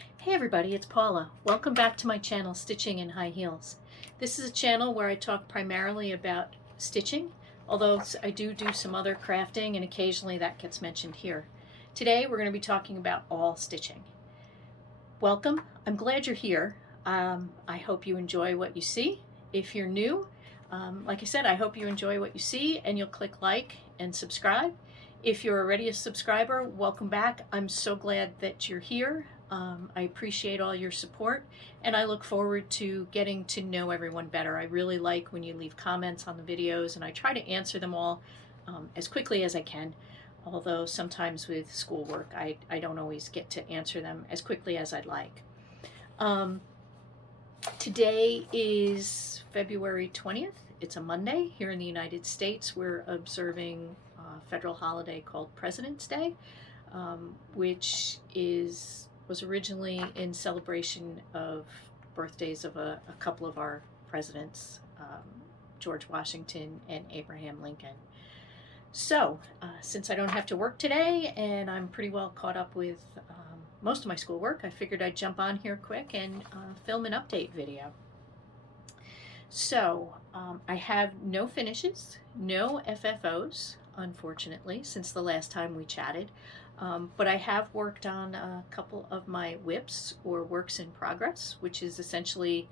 Hey everybody, it's Paula. Welcome back to my channel, Stitching in High Heels. This is a channel where I talk primarily about stitching, although I do some other crafting and occasionally that gets mentioned here. Today we're going to be talking about all stitching. Welcome. I'm glad you're here. I hope you enjoy what you see. If you're new, like I said, I hope you enjoy what you see and you'll click like and subscribe. If you're already a subscriber, welcome back. I'm so glad that you're here. I appreciate all your support and I look forward to getting to know everyone better. I really like when you leave comments on the videos and I try to answer them all as quickly as I can, although sometimes with schoolwork I don't always get to answer them as quickly as I'd like. Today is February 20th. It's a Monday. Here in the United States we're observing a federal holiday called President's Day, which was originally in celebration of birthdays of a couple of our presidents, George Washington and Abraham Lincoln. So since I don't have to work today and I'm pretty well caught up with most of my schoolwork, I figured I'd jump on here quick and film an update video. So I have no finishes, no FFOs, unfortunately, since the last time we chatted. But I have worked on a couple of my WIPs, or works in progress, which is essentially,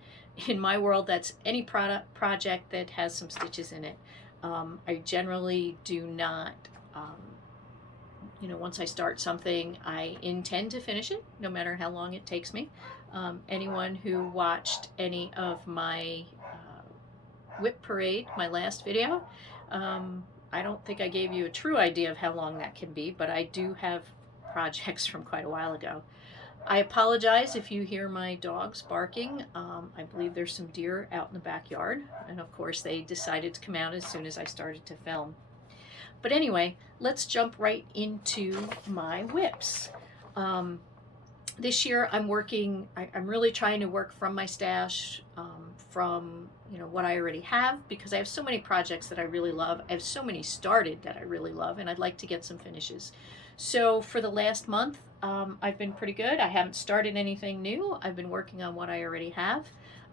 in my world, that's any project that has some stitches in it. I generally do not, once I start something, I intend to finish it, no matter how long it takes me. Anyone who watched any of my WIP parade, my last video, I don't think I gave you a true idea of how long that can be, but I do have projects from quite a while ago. I apologize if you hear my dogs barking. I believe there's some deer out in the backyard, and of course they decided to come out as soon as I started to film. But anyway, let's jump right into my WIPs. This year I'm really trying to work from my stash, from what I already have, because I have so many projects that I really love. I have so many started that I really love, and I'd like to get some finishes. So for the last month, I've been pretty good. I haven't started anything new. I've been working on what I already have.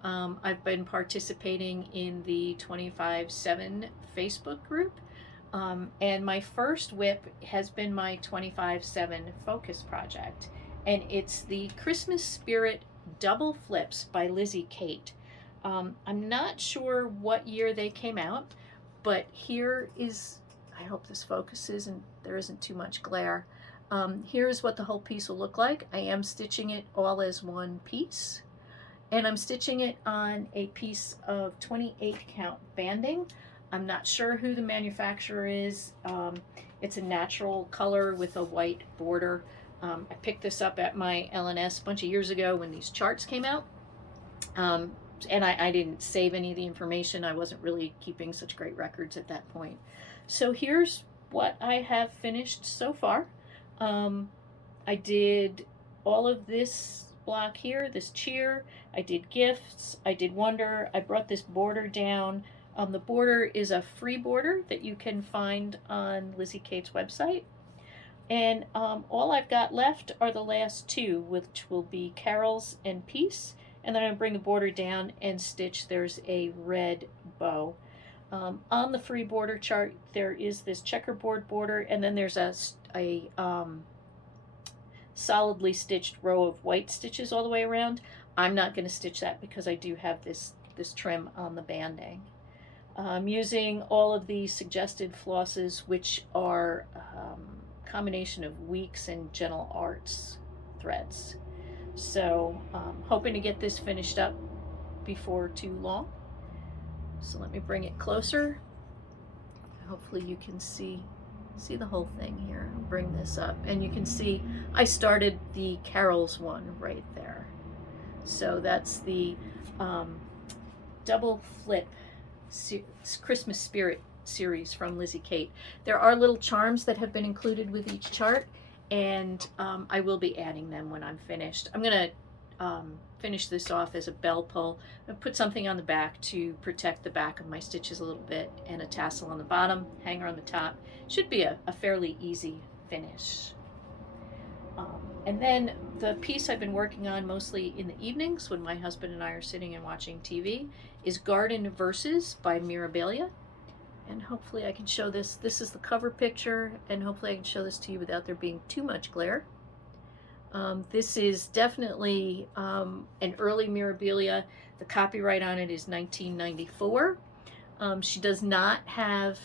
I've been participating in the 25/7 Facebook group, and my first WIP has been my 25/7 focus project, and it's the Christmas Spirit Double Flips by Lizzie Kate. I'm not sure what year they came out, but here is, I hope this focuses and there isn't too much glare. Here's what the whole piece will look like. I am stitching it all as one piece, and I'm stitching it on a piece of 28 count banding. I'm not sure who the manufacturer is. It's a natural color with a white border. I picked this up at my LNS a bunch of years ago when these charts came out. And I didn't save any of the information. I wasn't really keeping such great records at that point. So here's what I have finished so far. I did all of this block here, this cheer. I did gifts. I did wonder. I brought this border down. The border is a free border that you can find on Lizzie Kate's website. And all I've got left are the last two, which will be Carols and Peace. And then I'm going to bring the border down and stitch. There's a red bow. On the free border chart, there is this checkerboard border, and then there's a solidly stitched row of white stitches all the way around. I'm not going to stitch that because I do have this trim on the banding. I'm using all of the suggested flosses, which are a combination of Weeks and Gentle Arts threads. So hoping to get this finished up before too long. So let me bring it closer. Hopefully you can see the whole thing here. I'll bring this up and you can see I started the Carols one right there. So that's the Double Flip Christmas Spirit series from Lizzie Kate. There are little charms that have been included with each chart, and I will be adding them when I'm finished. I'm going to finish this off as a bell pull. I put something on the back to protect the back of my stitches a little bit, and a tassel on the bottom, hanger on the top. Should be a fairly easy finish. And then the piece I've been working on mostly in the evenings when my husband and I are sitting and watching TV is Garden Verses by Mirabilia. And hopefully I can show this. This is the cover picture, and hopefully I can show this to you without there being too much glare. This is definitely an early Mirabilia. The copyright on it is 1994. She does not have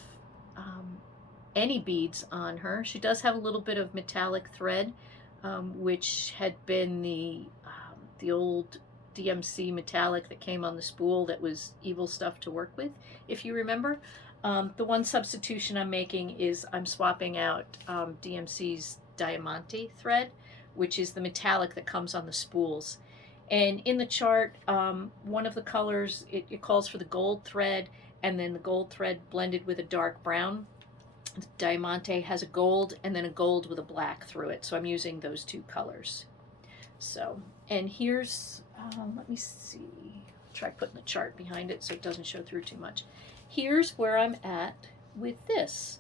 any beads on her. She does have a little bit of metallic thread, which had been the old DMC metallic that came on the spool that was evil stuff to work with, if you remember. The one substitution I'm making is I'm swapping out DMC's Diamante thread, which is the metallic that comes on the spools. And in the chart, one of the colors, it calls for the gold thread, and then the gold thread blended with a dark brown. The Diamante has a gold and then a gold with a black through it, so I'm using those two colors. So, and here's, let me see, try putting the chart behind it so it doesn't show through too much. Here's where I'm at with this.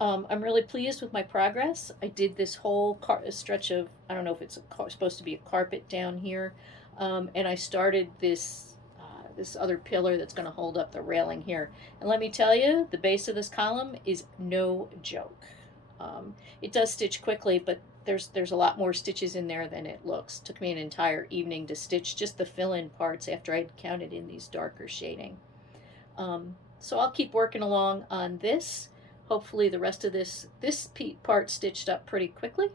I'm really pleased with my progress. I did this whole stretch of, I don't know if it's supposed to be a carpet down here, and I started this this other pillar that's going to hold up the railing here. And let me tell you, the base of this column is no joke. It does stitch quickly, but there's a lot more stitches in there than it looks. It took me an entire evening to stitch just the fill-in parts after I'd counted in these darker shading. So I'll keep working along on this. Hopefully the rest of this part stitched up pretty quickly.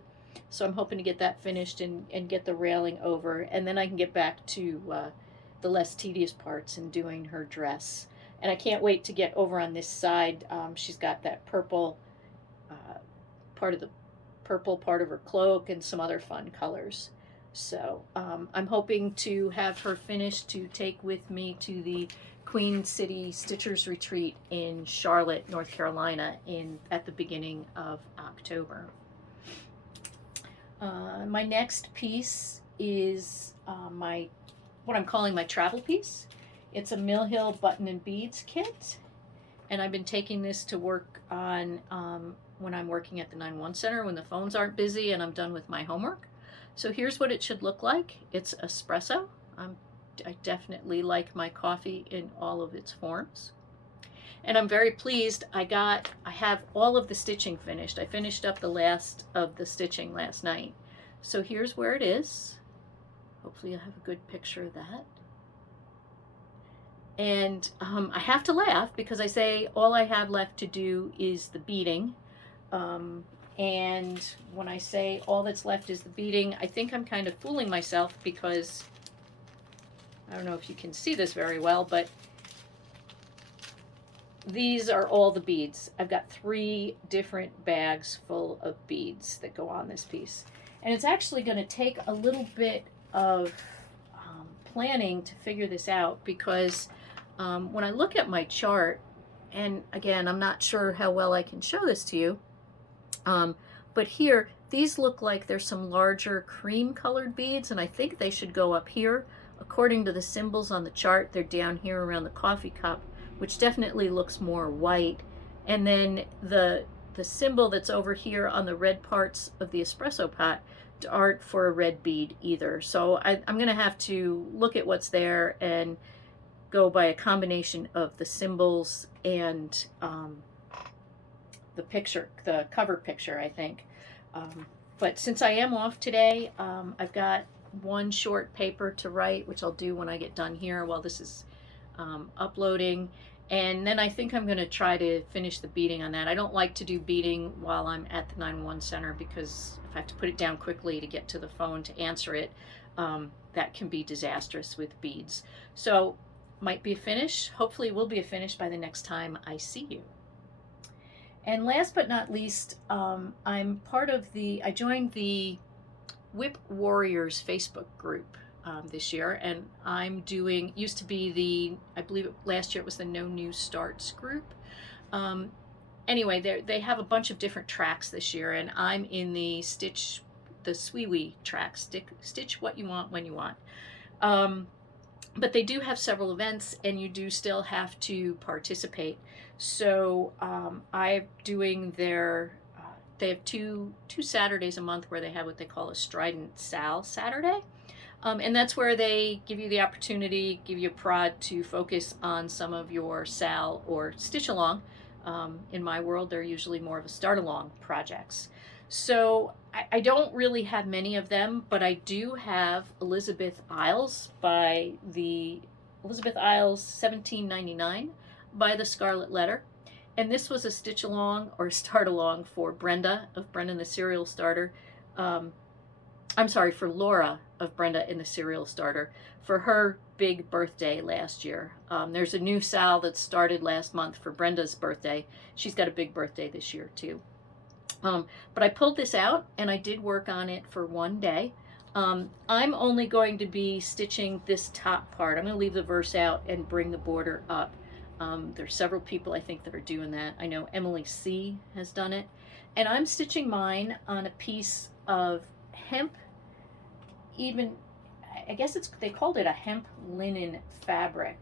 So I'm hoping to get that finished and get the railing over, and then I can get back to the less tedious parts and doing her dress. And I can't wait to get over on this side. She's got that purple part of her cloak and some other fun colors. So I'm hoping to have her finished to take with me to the Queen City Stitchers Retreat in Charlotte, North Carolina at the beginning of October. My next piece is what I'm calling my travel piece. It's a Mill Hill button and beads kit, and I've been taking this to work on when I'm working at the 911 center when the phones aren't busy and I'm done with my homework. So here's what it should look like. It's espresso. I definitely like my coffee in all of its forms. And I'm very pleased. I have all of the stitching finished. I finished up the last of the stitching last night. So here's where it is. Hopefully you'll have a good picture of that. And I have to laugh because I say all I have left to do is the beading. And when I say all that's left is the beading, I think I'm kind of fooling myself because I don't know if you can see this very well, but these are all the beads. I've got 3 different bags full of beads that go on this piece. And it's actually going to take a little bit of planning to figure this out because when I look at my chart, and again, I'm not sure how well I can show this to you, but here, these look like there's some larger cream colored beads, and I think they should go up here. According to the symbols on the chart, they're down here around the coffee cup, which definitely looks more white. And then the symbol that's over here on the red parts of the espresso pot aren't for a red bead either. So I'm going to have to look at what's there and go by a combination of the symbols and the picture, the cover picture, I think. But since I am off today, I've got one short paper to write, which I'll do when I get done here while this is uploading. And then I think I'm going to try to finish the beading on that. I don't like to do beading while I'm at the 911 center because if I have to put it down quickly to get to the phone to answer it, that can be disastrous with beads. So might be a finish. Hopefully it will be a finish by the next time I see you. And last but not least, I'm part of I joined the Whip Warriors Facebook group this year, and I'm doing, used to be I believe last year it was the No New Starts group. Anyway, they have a bunch of different tracks this year, and I'm in the Swiwi track, stitch what you want when you want. But they do have several events, and you do still have to participate. So I'm doing their they have two Saturdays a month where they have what they call a Strident Sal Saturday. And that's where they give you the opportunity, give you a prod to focus on some of your SAL or stitch along. In my world, they're usually more of a start along projects. So I don't really have many of them, but I do have Elizabeth Isles by the Elizabeth Isles 1799 by the Scarlet Letter. And this was a stitch along or start along for Brenda of Brenda and the Serial Starter. I'm sorry, for Laura of Brenda in the Serial Starter for her big birthday last year. There's a new Sal that started last month for Brenda's birthday. She's got a big birthday this year too. But I pulled this out and I did work on it for one day. I'm only going to be stitching this top part. I'm going to leave the verse out and bring the border up. There's several people I think that are doing that. I know Emily C. has done it. And I'm stitching mine on a piece of hemp, even, I guess they called it a hemp linen fabric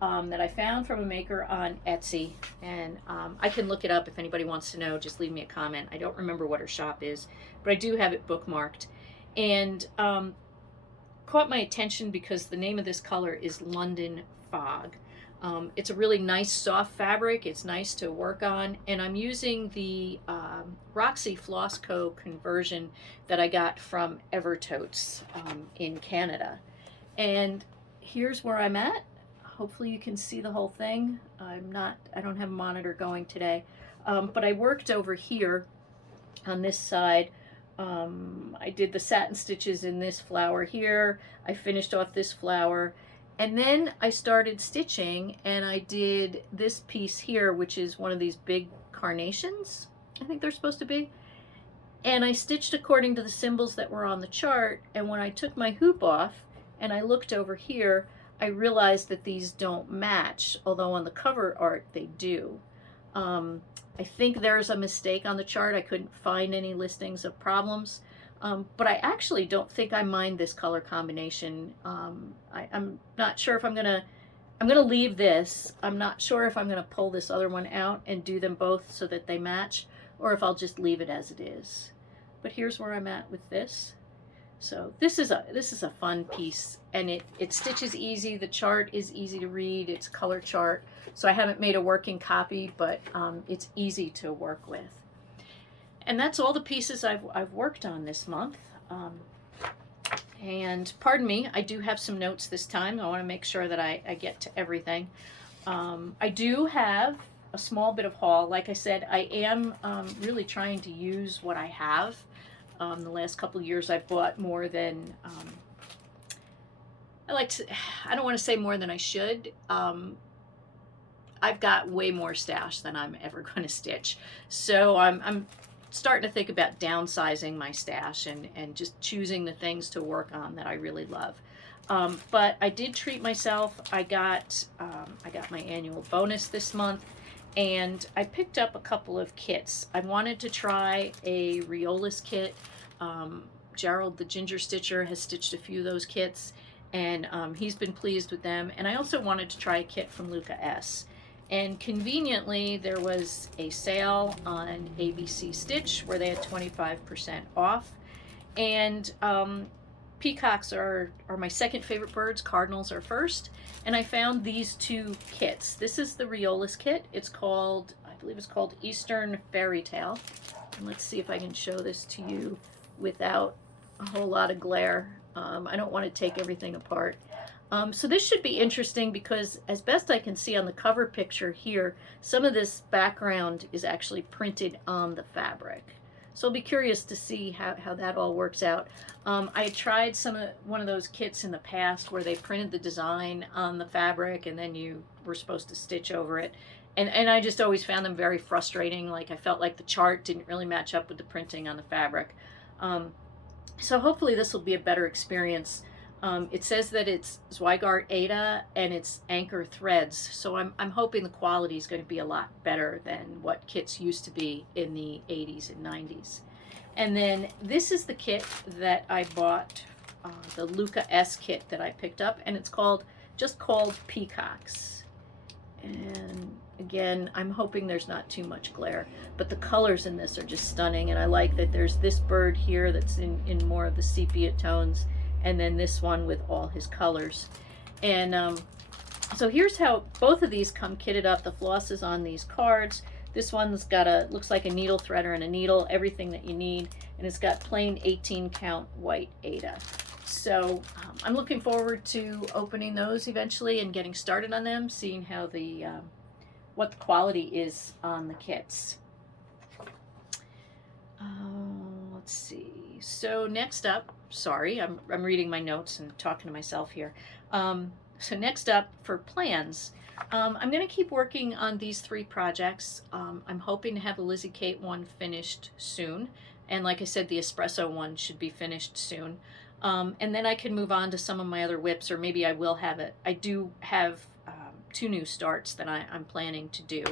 that I found from a maker on Etsy. And I can look it up if anybody wants to know. Just leave me a comment. I don't remember what her shop is, but I do have it bookmarked. And caught my attention because the name of this color is London Fog. It's a really nice soft fabric. It's nice to work on, and I'm using the Roxy Floss Co. conversion that I got from Evertotes in Canada. And here's where I'm at. Hopefully you can see the whole thing. I don't have a monitor going today, but I worked over here on this side. I did the satin stitches in this flower here. I finished off this flower. And then I started stitching and I did this piece here, which is one of these big carnations, I think they're supposed to be. And I stitched according to the symbols that were on the chart. And when I took my hoop off and I looked over here, I realized that these don't match, although on the cover art they do. I think there's a mistake on the chart. I couldn't find any listings of problems. But I actually don't think I mind this color combination. I'm not sure if I'm gonna leave this. I'm not sure if I'm gonna pull this other one out and do them both so that they match, or if I'll just leave it as it is. But here's where I'm at with this. So this is a fun piece, and it stitches easy. The chart is easy to read. It's a color chart. So I haven't made a working copy, but it's easy to work with. And that's all the pieces I've worked on this month. And pardon me, I do have some notes this time. I want to make sure that I get to everything. I do have a small bit of haul. Like I said, I am really trying to use what I have. The last couple of years I've bought more than, I don't want to say more than I should. I've got way more stash than I'm ever going to stitch. So I'm starting to think about downsizing my stash and just choosing the things to work on that I really love. But I did treat myself. I got my annual bonus this month, and I picked up a couple of kits. I wanted to try a Riolis kit. Gerald, the Ginger Stitcher, has stitched a few of those kits, and he's been pleased with them. And I also wanted to try a kit from Luca S. And conveniently, there was a sale on ABC Stitch where they had 25% off. And peacocks are my second favorite birds. Cardinals are first. And I found these two kits. This is the Riolis kit. It's called, I believe it's called Eastern Fairy Tale. And let's see if I can show this to you without a whole lot of glare. I don't want to take everything apart. So this should be interesting because, as best I can see on the cover picture here, some of this background is actually printed on the fabric. So I'll be curious to see how that all works out. I had tried one of those kits in the past where they printed the design on the fabric and then you were supposed to stitch over it. And I just always found them very frustrating. Like, I felt like the chart didn't really match up with the printing on the fabric. So hopefully this will be a better experience. It says that it's Zweigart Ada and it's Anchor threads, so I'm hoping the quality is going to be a lot better than what kits used to be in the 80s and 90s. And then this is the kit that I bought, the Luca S kit that I picked up, and it's just called Peacocks. And again, I'm hoping there's not too much glare, but the colors in this are just stunning. And I like that there's this bird here that's in more of the sepia tones, and then this one with all his colors. And so here's how both of these come kitted up. The floss is on these cards. This one's got looks like a needle threader and a needle, everything that you need, and it's got plain 18 count white Aida. So I'm looking forward to opening those eventually and getting started on them, seeing how what the quality is on the kits. Let's see. So next up, sorry, I'm reading my notes and talking to myself here. So next up for plans, I'm going to keep working on these 3 projects. I'm hoping to have the Lizzie Kate one finished soon. And like I said, the espresso one should be finished soon. And then I can move on to some of my other whips, or maybe I will have it. I do have 2 new starts that I'm planning to do.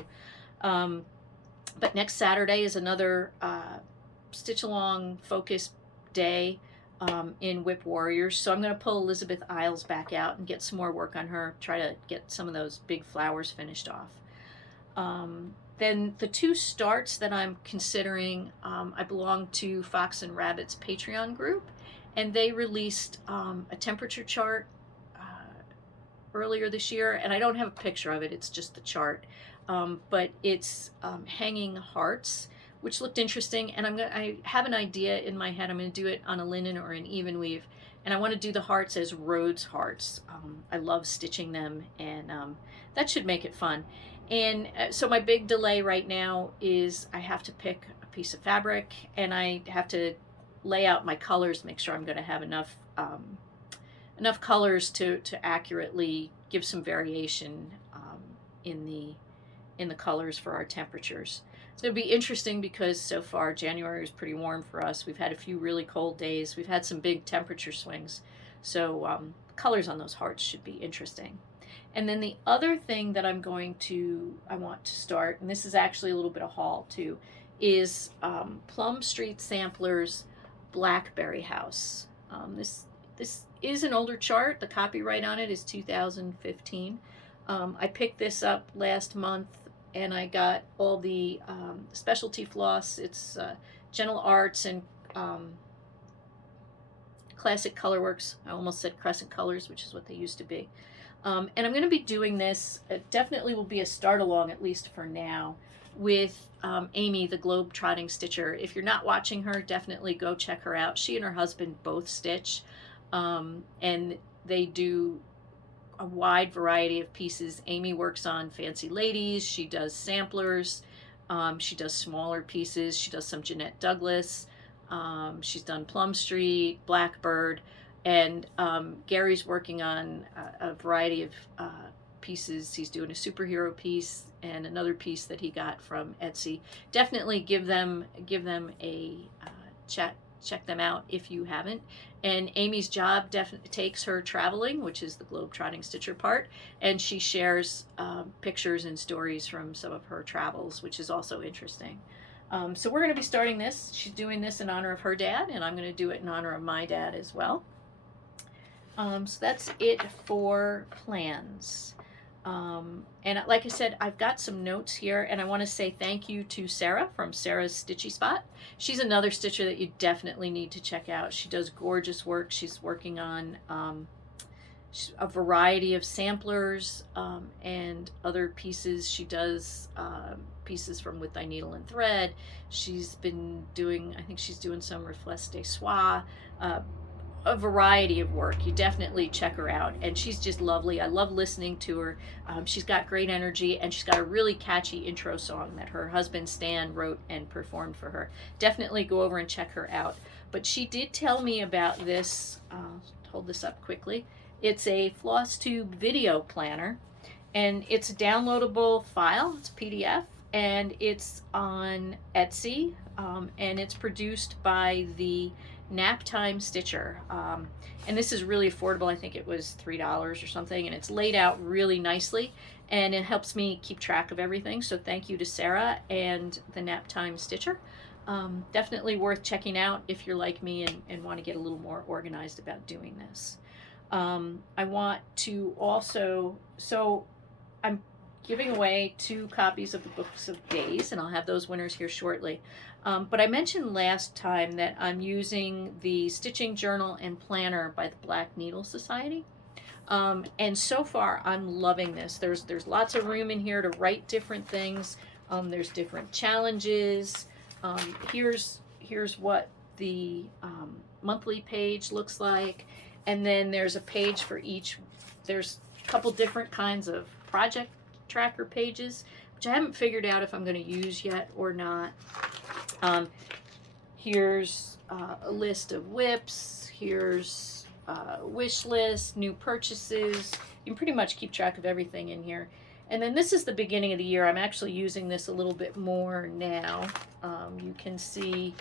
But next Saturday is another Stitch Along focus day in Whip Warriors. So I'm going to pull Elizabeth Isles back out and get some more work on her, try to get some of those big flowers finished off. Then the 2 starts that I'm considering, I belong to Fox and Rabbit's Patreon group, and they released a temperature chart earlier this year, and I don't have a picture of it, it's just the chart, but it's hanging hearts, which looked interesting, and I have an idea in my head. I'm going to do it on a linen or an even weave, and I want to do the hearts as Rhodes hearts. I love stitching them, and that should make it fun. And so my big delay right now is I have to pick a piece of fabric, and I have to lay out my colors, make sure I'm going to have enough colors to accurately give some variation in the colors for our temperatures. So it'll be interesting because so far January is pretty warm for us. We've had a few really cold days. We've had some big temperature swings. So colors on those hearts should be interesting. And then the other thing that I want to start, and this is actually a little bit of haul too, is Plum Street Samplers Blackberry House. This is an older chart. The copyright on it is 2015. I picked this up last month, and I got all the specialty floss. It's Gentle Arts and Classic Colorworks. I almost said Crescent Colors, which is what they used to be. And I'm going to be doing this. It definitely will be a start along, at least for now, with Amy, the Globe-Trotting Stitcher. If you're not watching her, definitely go check her out. She and her husband both stitch, and they do a wide variety of pieces. Amy works on Fancy Ladies. She does samplers. She does smaller pieces. She does some Jeanette Douglas. She's done Plum Street, Blackbird, and Gary's working on a variety of pieces. He's doing a superhero piece and another piece that he got from Etsy. Definitely give them a check them out if you haven't. And Amy's job definitely takes her traveling, which is the Globe-Trotting Stitcher part, and she shares pictures and stories from some of her travels, which is also interesting. So we're going to be starting this. She's doing this in honor of her dad, and I'm going to do it in honor of my dad as well. So that's it for plans. And like I said, I've got some notes here, and I want to say thank you to Sarah from Sarah's Stitchy Spot. She's another stitcher that you definitely need to check out. She does gorgeous work. She's working on a variety of samplers and other pieces. She does pieces from With Thy Needle and Thread. She's been doing, I think she's doing some Reflex de Soie, a variety of work. You definitely check her out, and she's just lovely. I love listening to her. She's got great energy, and she's got a really catchy intro song that her husband Stan wrote and performed for her. Definitely go over and check her out. But she did tell me about this. I'll hold this up quickly. It's a FlossTube video planner, and it's a downloadable file. It's a PDF, and it's on Etsy, and it's produced by the Nap Time Stitcher, and this is really affordable. I think it was $3 or something, and it's laid out really nicely, and it helps me keep track of everything. So thank you to Sarah and the Nap Time Stitcher. Definitely worth checking out if you're like me and want to get a little more organized about doing this. I want to also, so I'm giving away 2 copies of the Books of Days, and I'll have those winners here shortly. But I mentioned last time that I'm using the Stitching Journal and Planner by the Black Needle Society. And so far, I'm loving this. There's lots of room in here to write different things. There's different challenges. Here's what the monthly page looks like, and then there's a page for each. There's a couple different kinds of project tracker pages, which I haven't figured out if I'm going to use yet or not. Here's a list of whips. Here's wish list, new purchases. You can pretty much keep track of everything in here. And then this is the beginning of the year. I'm actually using this a little bit more now. You can see,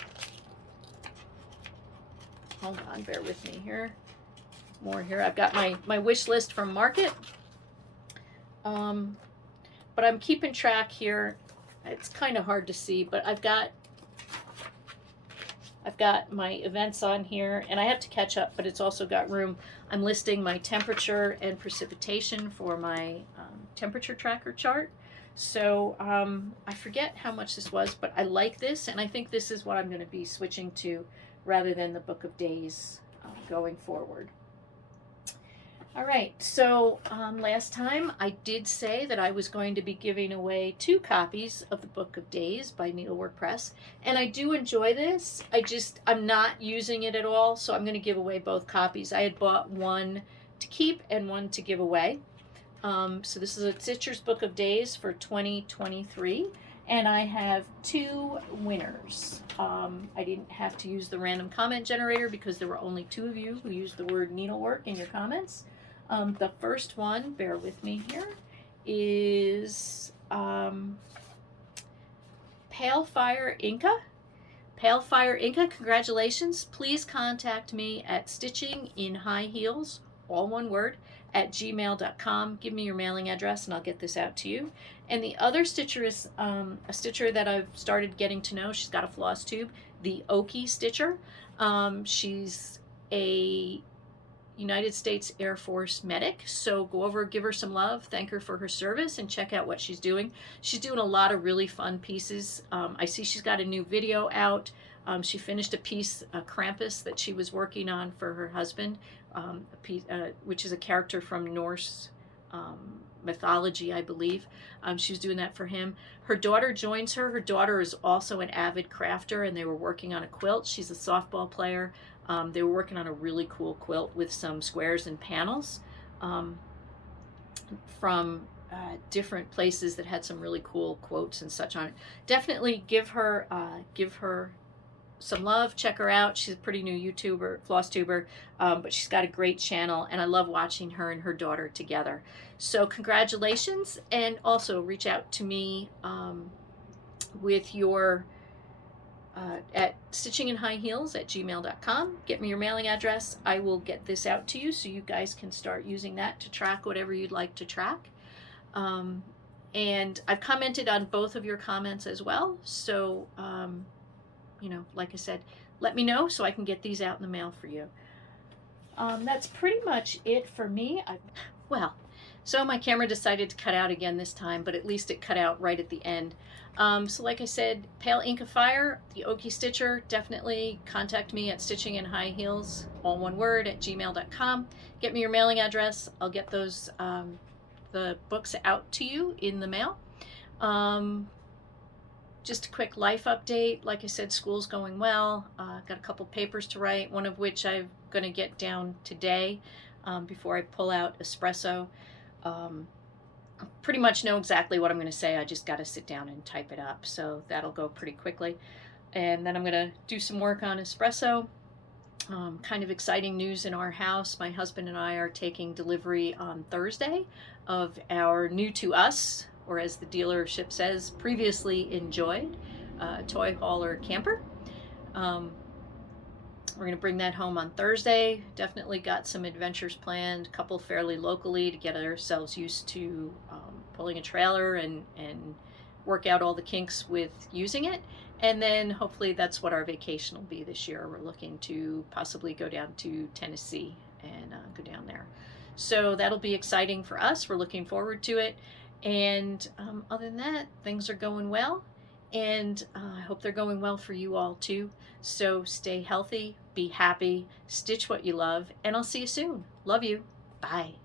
hold on, bear with me here. More here. I've got my wish list from Market. But I'm keeping track here. It's kind of hard to see, but I've got my events on here, and I have to catch up, but it's also got room. I'm listing my temperature and precipitation for my temperature tracker chart. So I forget how much this was, but I like this, and I think this is what I'm going to be switching to rather than the Book of Days going forward. All right, so last time I did say that I was going to be giving away 2 copies of the Book of Days by Needlework Press, and I do enjoy this. I'm not using it at all, so I'm going to give away both copies. I had bought one to keep and one to give away. So this is a Stitcher's Book of Days for 2023, and I have 2 winners. I didn't have to use the random comment generator because there were only 2 of you who used the word needlework in your comments. The first one, bear with me here, is Pale Fire Inca. Pale Fire Inca, congratulations. Please contact me at stitchinginhighheels, all one word, at gmail.com. Give me your mailing address and I'll get this out to you. And the other stitcher is a stitcher that I've started getting to know. She's got a floss tube, the Okie Stitcher. She's a United States Air Force medic, so go over, give her some love, thank her for her service, and check out what she's doing. She's doing a lot of really fun pieces. I see she's got a new video out. She finished a piece, Krampus, that she was working on for her husband, which is a character from Norse mythology, I believe. She was doing that for him. Her daughter joins her. Her daughter is also an avid crafter, and they were working on a quilt. She's a softball player. They were working on a really cool quilt with some squares and panels from different places that had some really cool quotes and such on it. Definitely give her some love. Check her out. She's a pretty new YouTuber, FlossTuber, but she's got a great channel, and I love watching her and her daughter together. So congratulations, and also reach out to me with your at stitchinginhighheels@gmail.com. Get me your mailing address. I will get this out to you so you guys can start using that to track whatever you'd like to track. And I've commented on both of your comments as well. So, you know, like I said, let me know so I can get these out in the mail for you. That's pretty much it for me. So my camera decided to cut out again this time, but at least it cut out right at the end. So like I said, Pale Inca Fire, the Okie Stitcher, definitely contact me at stitchinginhighheels, all one word, at gmail.com. Get me your mailing address. I'll get those the books out to you in the mail. Just a quick life update. Like I said, school's going well. I've got a couple papers to write, one of which I'm going to get down today before I pull out espresso. Pretty much know exactly what I'm going to say. I just got to sit down and type it up. So that'll go pretty quickly. And then I'm going to do some work on espresso. Kind of exciting news in our house. My husband and I are taking delivery on Thursday of our new to us, or as the dealership says, previously enjoyed, toy hauler camper. We're going to bring that home on Thursday. Definitely got some adventures planned, a couple fairly locally to get ourselves used to pulling a trailer and work out all the kinks with using it. And then hopefully that's what our vacation will be this year. We're looking to possibly go down to Tennessee and go down there. So that'll be exciting for us. We're looking forward to it. And other than that, things are going well. And I hope they're going well for you all too. So stay healthy, be happy, stitch what you love, and I'll see you soon. Love you. Bye.